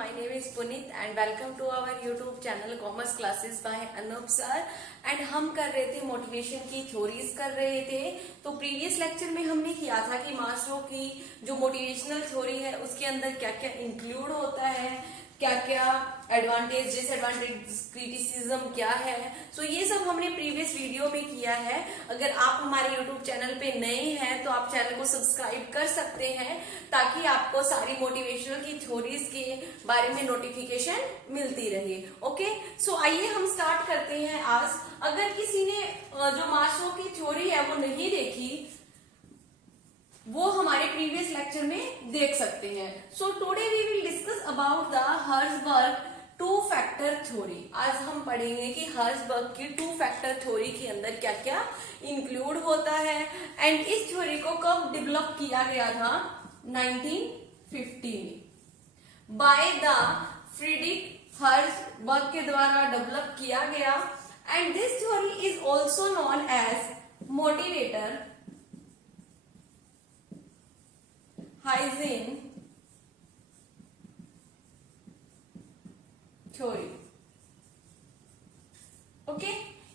my name is Puneet and welcome to our YouTube channel Commerce Classes by Anup sir. And हम कर रहे थे motivation की theories कर रहे थे। तो प्रीवियस लेक्चर में हमने किया था कि मास्लो की जो मोटिवेशनल थ्योरी है उसके अंदर क्या क्या इंक्लूड होता है, क्या क्या एडवांटेज डिसएडवांटेज क्रिटिसिज्म क्या है। सो ये सब हमने प्रीवियस वीडियो में किया है। अगर आप हमारे यूट्यूब चैनल पे नए हैं तो आप चैनल को सब्सक्राइब कर सकते हैं ताकि आपको सारी मोटिवेशनल की थ्योरीज के बारे में नोटिफिकेशन मिलती रहे। ओके, सो आइए हम स्टार्ट करते हैं आज। अगर किसी ने जो मास्लो की थ्योरी है वो नहीं देखी, वो हमारे प्रीवियस लेक्चर में देख सकते हैं। So today we will discuss about the Herzberg two factor theory. आज हम पढ़ेंगे कि हर्ट्जबर्ग की टू फैक्टर थ्योरी के अंदर क्या क्या इंक्लूड होता है एंड इस थ्योरी को कब डेवलप किया गया था, 1950 में बाय द फ्रीडरिक हर्ट्जबर्ग के द्वारा डेवलप किया गया। And this theory is also known as motivator hygiene theory. Okay,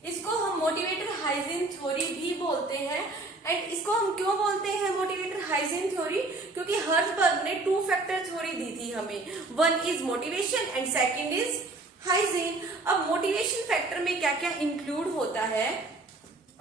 इसको हम मोटिवेटर हाइजेन थ्योरी भी बोलते हैं। एंड इसको हम क्यों बोलते हैं मोटिवेटर हाइजेन थ्योरी? क्योंकि हर्ट्जबर्ग ने टू फैक्टर थ्योरी दी थी हमें, one is motivation and second is hygiene. अब मोटिवेशन फैक्टर में क्या क्या इंक्लूड होता है,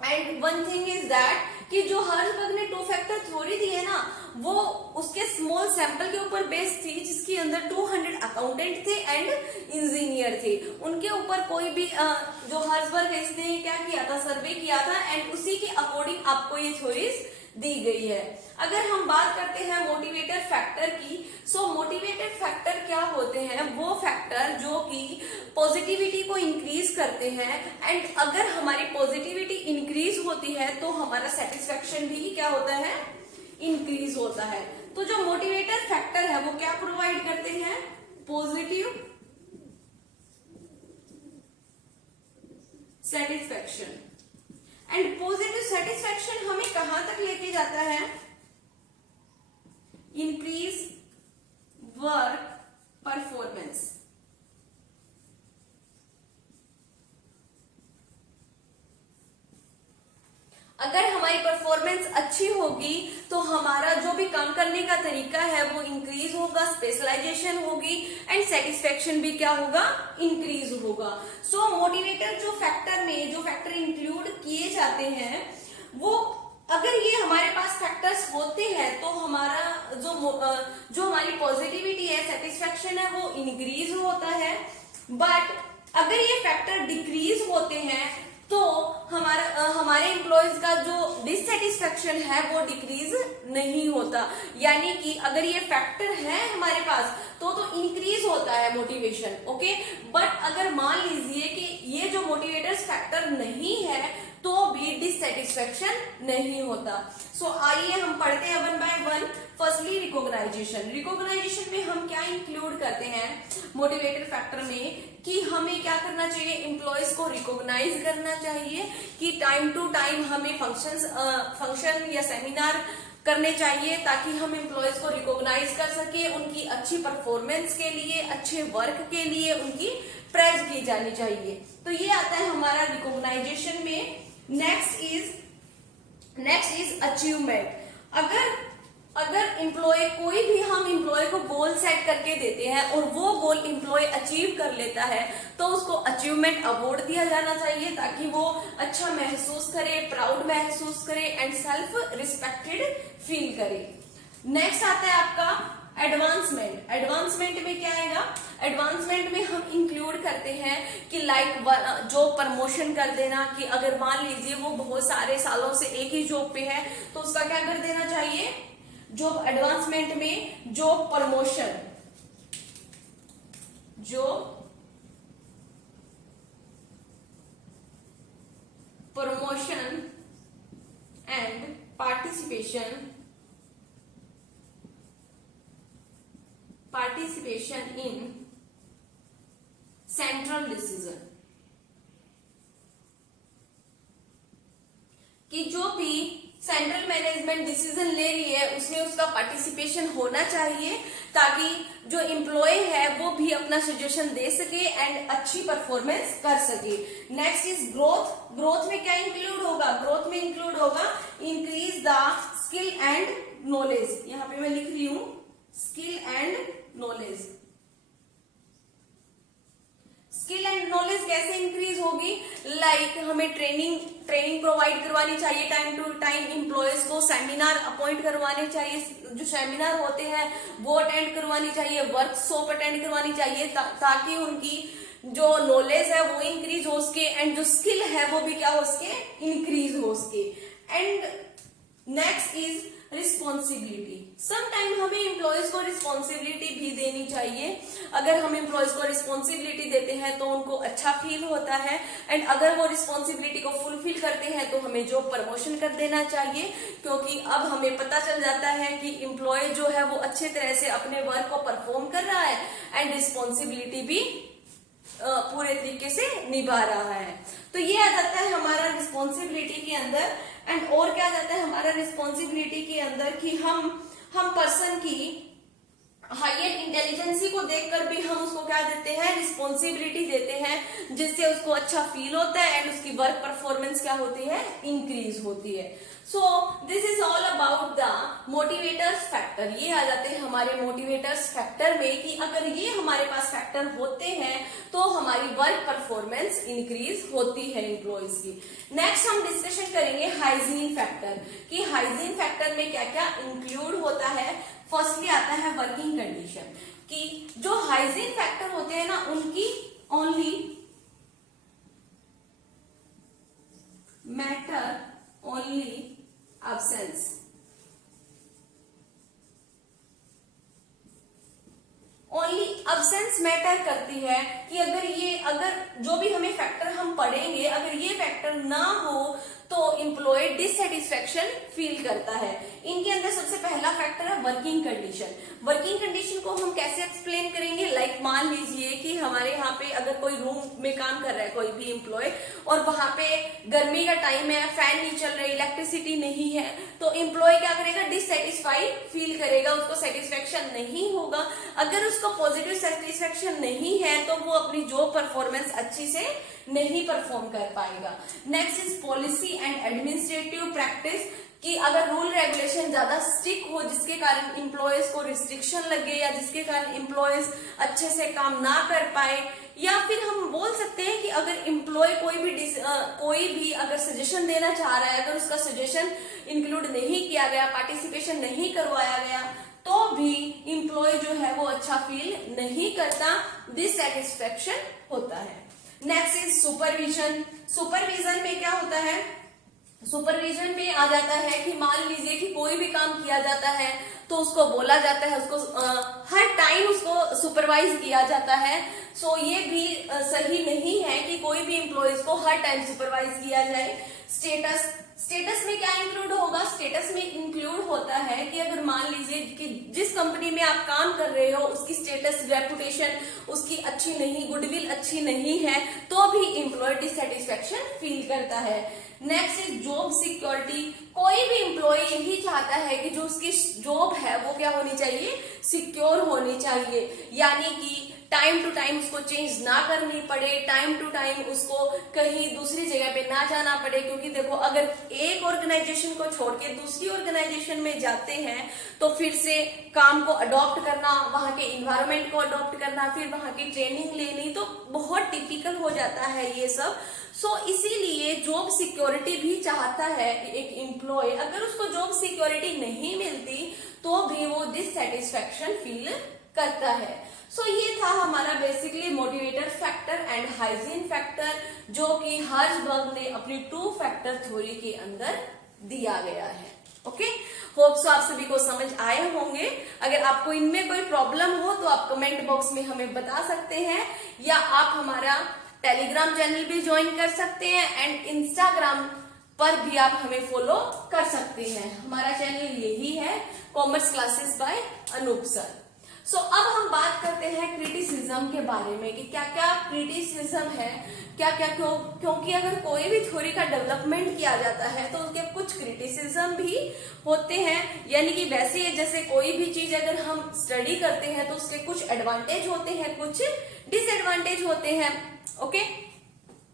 and one thing is that कि जो हर्ट्जबर्ग ने टू फैक्टर थ्योरी दी है ना, वो उसके स्मॉल सैंपल के ऊपर बेस्ड थी जिसके अंदर 200 अकाउंटेंट थे एंड इंजीनियर थे। उनके ऊपर कोई भी जो हर्ट्जबर्ग है इसने क्या किया था, सर्वे किया था एंड उसी के अकॉर्डिंग आपको ये थ्योरीज दी गई है। अगर हम बात करते हैं मोटिवेटर फैक्टर की, सो मोटिवेटर फैक्टर क्या होते हैं? वो फैक्टर जो कि पॉजिटिविटी को इंक्रीज करते हैं एंड अगर हमारी पॉजिटिविटी इंक्रीज होती है तो हमारा सेटिस्फेक्शन भी क्या होता है, इंक्रीज होता है। तो जो मोटिवेटर फैक्टर है वो क्या प्रोवाइड करते हैं, positive satisfaction. And positive satisfaction हमें कहां तक लेके जाता है, इंक्रीज वर्क परफॉर्मेंस। अगर हमारी परफॉर्मेंस अच्छी होगी तो हमारा जो भी काम करने का तरीका है वो इंक्रीज होगा, स्पेशलाइजेशन होगी एंड सेटिस्फेक्शन भी क्या होगा, इंक्रीज होगा। सो मोटिवेटर जो फैक्टर इंक्लूड किए जाते हैं, वो अगर ये हमारे पास फैक्टर्स होते हैं तो हमारा जो हमारी पॉजिटिविटी है, सेटिस्फेक्शन है, वो इंक्रीज होता है। बट अगर ये फैक्टर डिक्रीज होते हैं तो हमारे एम्प्लॉयज का जो डिससेटिस्फेक्शन है वो डिक्रीज नहीं होता। यानी कि अगर ये फैक्टर है हमारे पास तो इंक्रीज होता है मोटिवेशन। ओके, बट अगर मान लीजिए कि ये जो मोटिवेटर्स फैक्टर नहीं है तो भी डिससेटिस्फेक्शन नहीं होता। सो आइए हम पढ़ते हैं one by one. Firstly recognization में हम क्या इंक्लूड करते हैं मोटिवेटर फैक्टर में, कि हमें क्या करना चाहिए, एम्प्लॉयज को रिकॉग्नाइज करना चाहिए कि टाइम टू टाइम हमें फंक्शन या सेमिनार करने चाहिए ताकि हम एम्प्लॉयज को रिकॉग्नाइज कर सके, उनकी अच्छी परफॉर्मेंस के लिए, अच्छे वर्क के लिए उनकी प्रेज की जानी चाहिए। तो ये आता है हमारा रिकॉग्नाइजेशन में। Next is achievement. अगर एम्प्लॉय कोई भी हम एम्प्लॉय को गोल सेट करके देते हैं और वो गोल एम्प्लॉय अचीव कर लेता है तो उसको अचीवमेंट अवार्ड दिया जाना चाहिए ताकि वो अच्छा महसूस करे, प्राउड महसूस करे एंड सेल्फ रिस्पेक्टेड फील करे। नेक्स्ट आता है आपका एडवांसमेंट में क्या आएगा, एडवांसमेंट में हम इंक्लूड करते हैं कि लाइक जॉब प्रमोशन कर देना, कि अगर मान लीजिए वो बहुत सारे सालों से एक ही जॉब पे है तो उसका क्या कर देना चाहिए, जॉब एडवांसमेंट में job promotion and participation in central decision, कि जो भी सेंट्रल मैनेजमेंट डिसीजन ले रही है उसमें उसका पार्टिसिपेशन होना चाहिए, ताकि जो एम्प्लॉय है वो भी अपना सजेशन दे सके एंड अच्छी परफॉर्मेंस कर सके। Next is growth. ग्रोथ में क्या इंक्लूड होगा? ग्रोथ में इंक्लूड होगा increase the skill and knowledge. यहां पे मैं लिख रही हूं skill and knowledge. Skill and knowledge कैसे इंक्रीज होगी? लाइक हमें ट्रेनिंग प्रोवाइड करवानी चाहिए टाइम टू टाइम, एम्प्लॉयज को सेमिनार अपॉइंट करवाने चाहिए, जो सेमिनार होते हैं वो अटेंड करवानी चाहिए, वर्कशॉप अटेंड करवानी चाहिए, ताकि उनकी जो नॉलेज है वो इंक्रीज हो सके एंड जो स्किल है वो भी क्या हो सके? इंक्रीज हो सके। And next is responsibility. Sometime हमें एम्प्लॉयज को रिस्पॉन्सिबिलिटी भी देनी चाहिए। अगर हम एम्प्लॉयज को रिस्पॉन्सिबिलिटी देते हैं तो उनको अच्छा फील होता है, एंड अगर वो रिस्पॉन्सिबिलिटी को फुलफिल करते हैं तो हमें जॉब प्रमोशन कर देना चाहिए, क्योंकि अब हमें पता चल जाता है कि एम्प्लॉय जो है वो अच्छे तरह से अपने वर्क को परफॉर्म कर रहा है एंड रिस्पॉन्सिबिलिटी भी पूरे तरीके से निभा रहा है। तो ये आ जाता है हमारा रिस्पॉन्सिबिलिटी के अंदर। एंड और क्या आ जाता है हमारा रिस्पॉन्सिबिलिटी के अंदर कि हम पर्सन की हायर इंटेलिजेंसी को देखकर भी हम उसको क्या देते हैं? रिस्पॉन्सिबिलिटी देते हैं, जिससे उसको अच्छा फील होता है एंड उसकी वर्क परफॉर्मेंस क्या होती है? इंक्रीज होती है। So this is all about the motivators factor. ये आ जाते हैं हमारे मोटिवेटर्स फैक्टर में कि अगर ये हमारे पास फैक्टर होते हैं तो हमारी वर्क परफॉर्मेंस इंक्रीज होती है एम्प्लॉयज की। नेक्स्ट हम डिस्कशन करेंगे हाइजीन फैक्टर, कि हाइजीन फैक्टर में क्या क्या इंक्लूड होता है। फर्स्टली आता है वर्किंग कंडीशन, कि जो हाइजीन फैक्टर होते हैं ना उनकी only matter only absence। Only absence matter करती है, कि अगर जो भी हमें फैक्टर हम पढ़ेंगे अगर ये फैक्टर ना हो तो एम्प्लॉय डिससेटिस्फेक्शन फील करता है। इनके अंदर सबसे पहला फैक्टर है वर्किंग कंडीशन। वर्किंग कंडीशन को हम कैसे एक्सप्लेन करेंगे? लाइक मान लीजिए कि हमारे यहाँ पे अगर कोई रूम में काम कर रहा है कोई भी एम्प्लॉय, और वहां पे गर्मी का टाइम है, फैन नहीं चल रही, इलेक्ट्रिसिटी नहीं है, तो एम्प्लॉय क्या करेगा? डिससेटिस्फाइड फील करेगा, उसको सेटिस्फेक्शन नहीं होगा। अगर उसको पॉजिटिव सेटिस्फेक्शन नहीं है तो वो अपनी जॉब परफॉर्मेंस अच्छी से नहीं परफॉर्म कर पाएगा। Next is policy and administrative practice, कि अगर रूल रेगुलेशन ज्यादा स्ट्रिक्ट हो जिसके कारण एम्प्लॉयज को रिस्ट्रिक्शन लगे, या जिसके कारण एम्प्लॉयज अच्छे से काम ना कर पाए, या फिर हम बोल सकते हैं कि अगर एम्प्लॉय कोई भी अगर सजेशन देना चाह रहा है, अगर उसका सजेशन इंक्लूड नहीं किया गया, पार्टिसिपेशन नहीं करवाया गया, तो भी एम्प्लॉय जो है वो अच्छा फील नहीं करता, डिससेटिस्फेक्शन होता है। Next is supervision. सुपरविजन में क्या होता है? सुपरविजन में आ जाता है कि मान लीजिए कि कोई भी काम किया जाता है तो उसको बोला जाता है, उसको हर टाइम उसको सुपरवाइज किया जाता है। सो ये भी सही नहीं है कि कोई भी एम्प्लॉयज को हर टाइम सुपरवाइज किया जाए। स्टेटस में क्या इंक्लूड होगा? स्टेटस में इंक्लूड होता है कि अगर मान लीजिए कि जिस कंपनी में आप काम कर रहे हो उसकी स्टेटस, रेपुटेशन उसकी अच्छी नहीं, गुडविल अच्छी नहीं है, तो भी एम्प्लॉय डिससेटिस्फेक्शन फील करता है। Next is job security. कोई भी एम्प्लॉय यही चाहता है कि जो उसकी जॉब है वो क्या होनी चाहिए? सिक्योर होनी चाहिए, यानी कि टाइम टू टाइम उसको चेंज ना करनी पड़े, टाइम टू टाइम उसको कहीं दूसरी जगह पे ना जाना पड़े। क्योंकि देखो अगर एक ऑर्गेनाइजेशन को छोड़ के दूसरी ऑर्गेनाइजेशन में जाते हैं तो फिर से काम को अडॉप्ट करना, वहां के इन्वायरमेंट को अडॉप्ट करना, फिर वहां की ट्रेनिंग लेनी, तो बहुत टिपिकल हो जाता है ये सब। सो इसीलिए जॉब सिक्योरिटी भी चाहता है कि एक एम्प्लॉय, अगर उसको जॉब सिक्योरिटी नहीं मिलती तो भी वो डिससेटिस्फेक्शन फील करता है। सो ये था हमारा basically motivator factor and hygiene factor, जो कि हर्ज़बर्ग ने अपनी 2 फैक्टर थ्योरी के अंदर दिया गया है। ओके, होप सो आप सभी को समझ आए होंगे। अगर आपको इनमें कोई प्रॉब्लम हो तो आप कमेंट बॉक्स में हमें बता सकते हैं, या आप हमारा टेलीग्राम चैनल भी ज्वाइन कर सकते हैं एंड इंस्टाग्राम पर भी आप हमें फॉलो कर सकते हैं। हमारा चैनल यही है, commerce classes by Anoop sir. So अब हम बात करते करते हैं क्रिटिसिज्म के बारे में कि क्या क्या क्रिटिसिज्म है, क्या क्या क्योंकि अगर कोई भी थ्योरी का डेवलपमेंट किया जाता है तो उसके कुछ क्रिटिसिज्म भी होते हैं। यानी कि वैसे ही जैसे कोई भी चीज अगर हम स्टडी करते हैं तो उसके कुछ एडवांटेज होते हैं, कुछ डिसएडवांटेज होते हैं। ओके,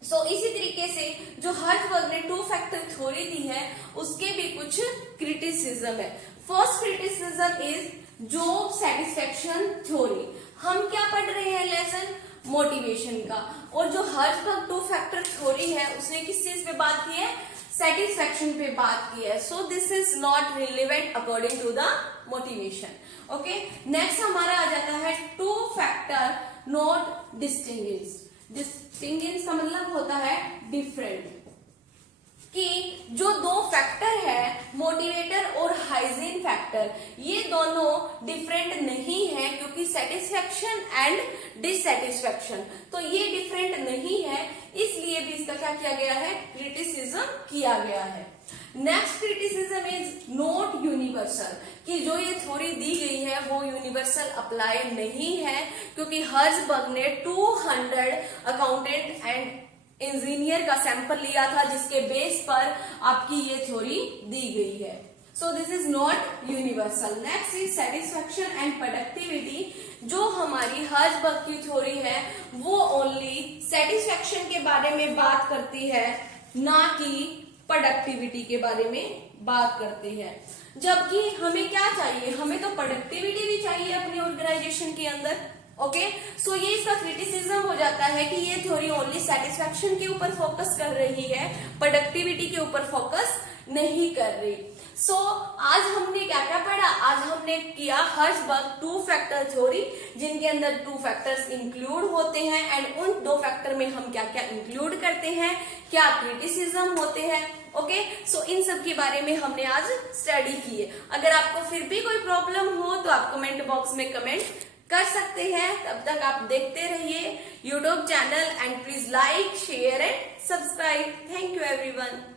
सो इसी तरीके से जो हर्ट्जबर्ग ने टू फैक्टर थ्योरी दी है उसके भी कुछ क्रिटिसिज्म है। First criticism is job satisfaction theory. हम क्या पढ़ रहे हैं लेसन? मोटिवेशन का। और जो हर्ट्जबर्ग टू फैक्टर थ्योरी है उसने किस चीज पे बात की है? सेटिस्फेक्शन पे बात की है। So this is not relevant according to the motivation. Okay, next हमारा आ जाता है two factor not distinguish. Distinguish का मतलब होता है डिफरेंट, कि जो दो फैक्टर है मोटिवेटर और हाइजीन फैक्टर, ये दोनों डिफरेंट नहीं है, क्योंकि सेटिस्फेक्शन एंड डिससेटिस्फेक्शन, तो ये डिफरेंट नहीं है, इसलिए भी इसका क्या किया गया है? क्रिटिसिज्म किया गया है। Next criticism is not universal, कि जो ये थ्योरी दी गई है वो यूनिवर्सल अप्लाई नहीं है, क्योंकि हर्ट्जबर्ग ने 200 अकाउंटेंट एंड इंजीनियर का सैंपल लिया था जिसके बेस पर आपकी ये थ्योरी दी गई है। So this is not universal. Next is satisfaction and productivity. जो हमारी हर्ट्जबर्ग की थ्योरी है वो ओनली सेटिस्फेक्शन के बारे में बात करती है, ना कि प्रोडक्टिविटी के बारे में बात करती है। जबकि हमें क्या चाहिए? हमें तो प्रोडक्टिविटी भी चाहिए अपनी ऑर्गेनाइजेशन के अंदर। ओके, सो ये इसका क्रिटिसिज्म हो जाता है कि ये थ्योरी ओनली सेटिस्फेक्शन के ऊपर फोकस कर रही है, प्रोडक्टिविटी के ऊपर फोकस नहीं कर रही। सो आज हमने क्या क्या पढ़ा? आज हमने किया हर्ट्जबर्ग टू फैक्टर थ्योरी, जिनके अंदर टू फैक्टर्स इंक्लूड होते हैं, एंड उन दो फैक्टर में हम क्या क्या इंक्लूड करते हैं, क्या क्रिटिसिज्म होते हैं। ओके, सो इन सब के बारे में हमने आज स्टडी की है। अगर आपको फिर भी कोई प्रॉब्लम हो तो आप कमेंट बॉक्स में कमेंट कर सकते हैं। तब तक आप देखते रहिए YouTube channel, and please like, share and subscribe. Thank you everyone.